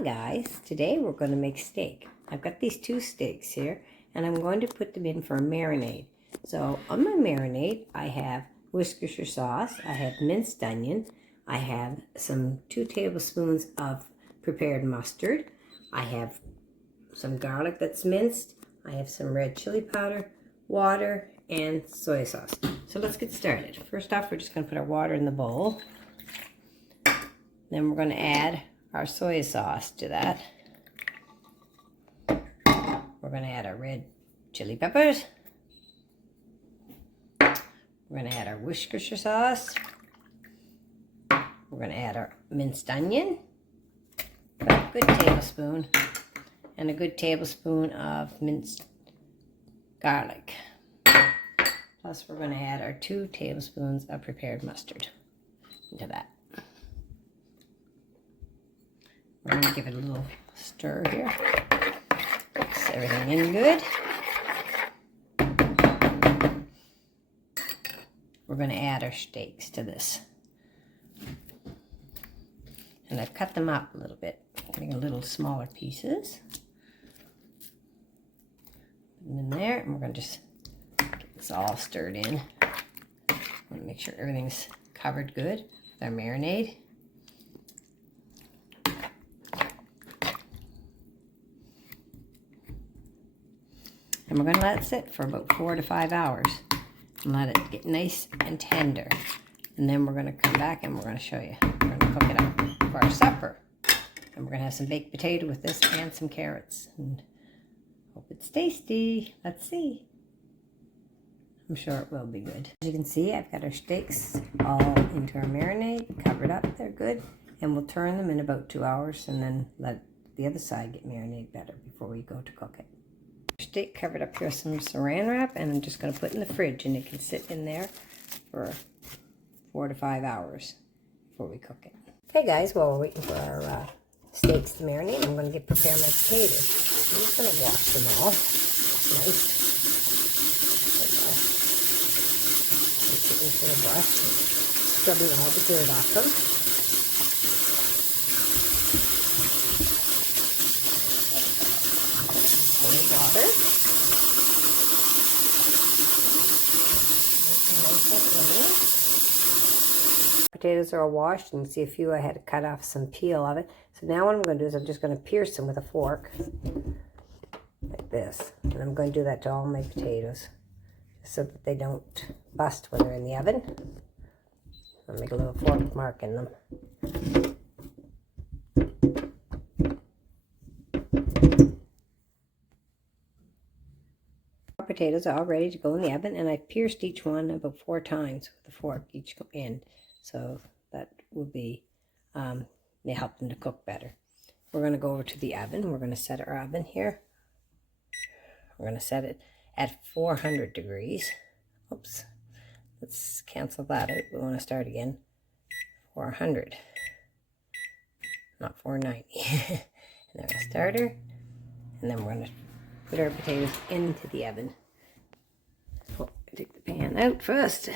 Hi guys, today we're going to make steak. I've got these 2 steaks here and I'm going to put them in for a marinade. So on my marinade I have Worcestershire sauce, I have minced onion, I have some 2 tablespoons of prepared mustard, I have some garlic that's minced, I have some red chili powder, water, and soy sauce. So let's get started. First off, we're just going to put our water in the bowl. Then we're going to add our soy sauce to that. We're going to add our red chili peppers. We're going to add our Worcestershire sauce. We're going to add our minced onion, a good tablespoon, and a good tablespoon of minced garlic. Plus we're going to add our 2 tablespoons of prepared mustard into that. We're going to give it a little stir here. Mix everything in good. We're going to add our steaks to this. And I've cut them up a little bit, making a little smaller pieces. Put them in there, and we're going to just get this all stirred in. I want to make sure everything's covered good with our marinade. And we're going to let it sit for about 4 to 5 hours and let it get nice and tender. And then we're going to come back and we're going to show you. We're going to cook it up for our supper. And we're going to have some baked potato with this and some carrots. And hope it's tasty. Let's see. I'm sure it will be good. As you can see, I've got our steaks all into our marinade, covered up. They're good. And we'll turn them in about 2 hours and then let the other side get marinated better before we go to cook it. Steak covered up here with some saran wrap, and I'm just going to put it in the fridge, and it can sit in there for 4 to 5 hours before we cook it. Okay guys, while we're waiting for our steaks to marinate, I'm going to prepare my potatoes. I'm just going to wash them all. Nice. Into the brush, scrubbing all the dirt off them. Water. Potatoes are all washed, and you can see a few I had to cut off some peel of it. So now what I'm going to do is I'm just going to pierce them with a fork like this, and I'm going to do that to all my potatoes so that they don't bust when they're in the oven. I'll make a little fork mark in them. Potatoes are all ready to go in the oven, and I've pierced each one about 4 times with a fork each end, so that will be may help them to cook better. We're going to go over to the oven. We're going to set our oven here. We're going to set it at 400 degrees. Oops, let's cancel that out. We want to start again. 400, not 490. And then our starter, and then we're going to put our potatoes into the oven. Oh, take the pan out first.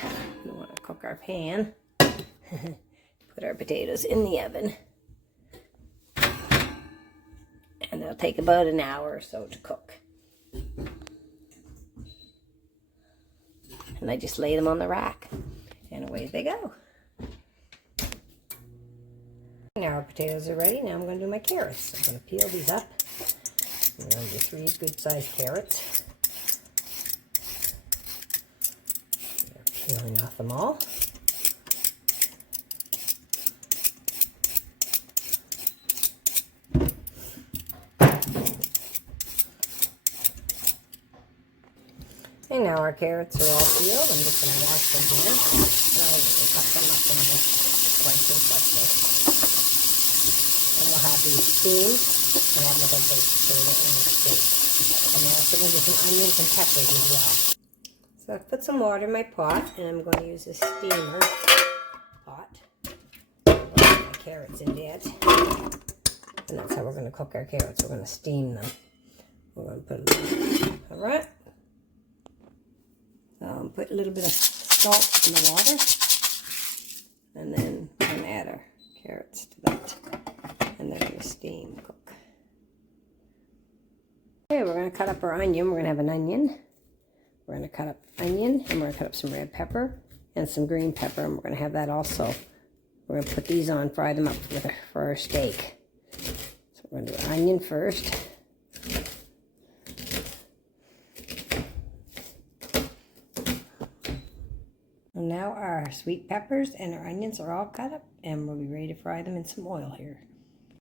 We want to cook our pan. Put our potatoes in the oven. And it'll take about an hour or so to cook. And I just lay them on the rack. And away they go. Now our potatoes are ready. Now I'm going to do my carrots. I'm going to peel these up. I'm going to do 3 good-sized carrots. Peeling off them all. And now our carrots are all peeled. I'm just going to wash them here. And I'm just going to cut them up into slices like this. And we'll have these steamed and have a little baked potato and a steak. And now I'm going to do some onions and peppers as well. So I've put some water in my pot, and I'm going to use a steamer pot. I'll put my carrots in it. And that's how we're going to cook our carrots. We're going to steam them. We're going to put a little, all right. Put a little bit of salt in the water, and then we're going to add our carrots to that, and they're going to steam cook. cut up our onion. We're going to have an onion. We're going to cut up onion, and we're going to cut up some red pepper and some green pepper, and we're going to have that also. We're going to put these on, fry them up for our steak. So we're going to do onion first. And now our sweet peppers and our onions are all cut up, and we'll be ready to fry them in some oil here.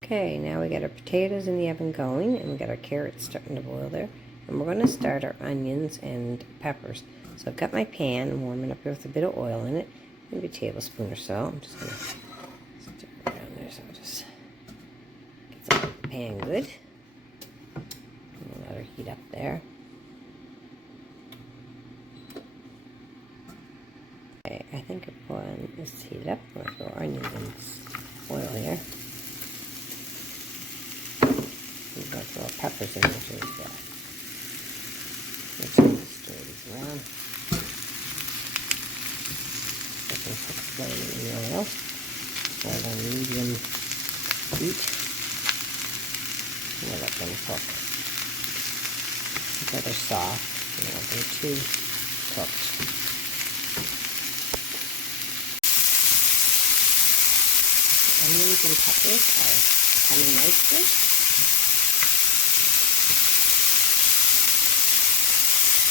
Okay, now we got our potatoes in the oven going, and we got our carrots starting to boil there. And we're going to start our onions and peppers. So I've got my pan warming up here with a bit of oil in it, maybe a tablespoon or so. I'm just going to stir it around there, so I'll just get the pan good. And we'll let her heat up there. Okay, I think when it's heated up, we're going to throw our onions in oil here. We're going to throw our peppers in there too as well. Let's stir these around. Let them cook slowly in the oil. Hold on medium heat. And we'll let them cook until they're soft. You don't want them too cooked. Onions and peppers are coming nicely.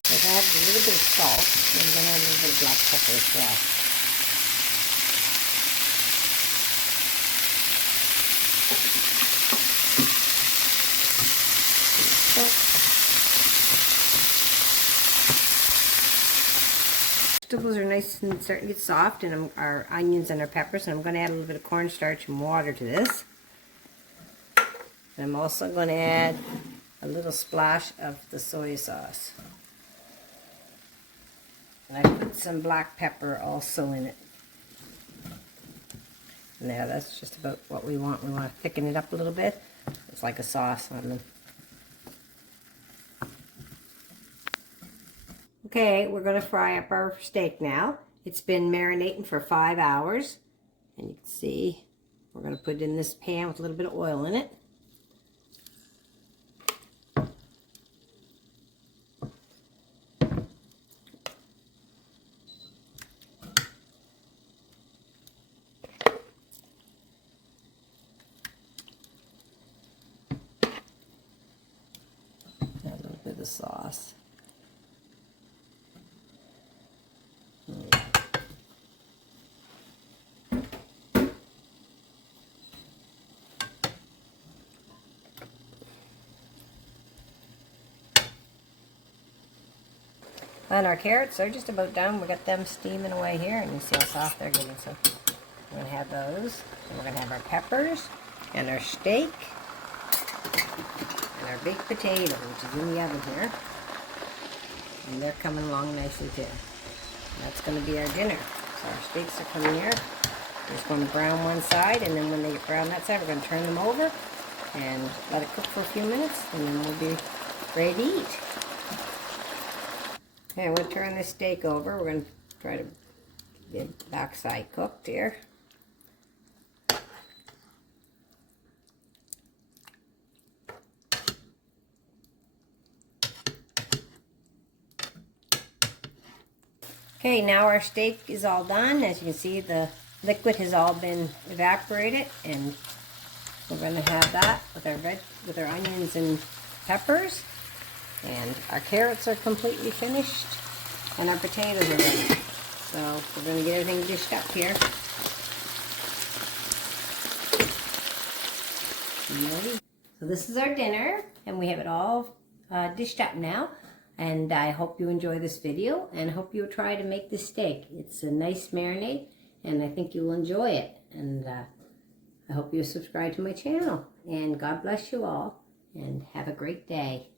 So I've added a little bit of salt, and I'm going to add a little bit of black pepper as well. Vegetables are nice and starting to get soft, and our onions and our peppers, and I'm going to add a little bit of cornstarch and water to this. And I'm also going to add a little splash of the soy sauce. And I put some black pepper also in it. Now that's just about what we want. We want to thicken it up a little bit. It's like a sauce on them. Okay, we're going to fry up our steak now. It's been marinating for 5 hours. And you can see we're going to put it in this pan with a little bit of oil in it. Add a little bit of sauce. And our carrots are just about done. We got them steaming away here, and you see how soft they're getting. So we're going to have those. And we're going to have our peppers and our steak and our baked potato, which is in the oven here. And they're coming along nicely too. And that's going to be our dinner. So our steaks are coming here. We're just going to brown one side, and then when they get brown that side, we're going to turn them over and let it cook for a few minutes, and then we'll be ready to eat. Okay, we'll turn this steak over. We're going to try to get the back side cooked here. Okay, now our steak is all done. As you can see, the liquid has all been evaporated, and we're going to have that with our onions and peppers. And our carrots are completely finished, and our potatoes are ready. So we're going to get everything dished up here. Ready? So this is our dinner, and we have it all dished up now. And I hope you enjoy this video, and hope you'll try to make this steak. It's a nice marinade, and I think you'll enjoy it. And I hope you subscribe to my channel. And God bless you all, and have a great day.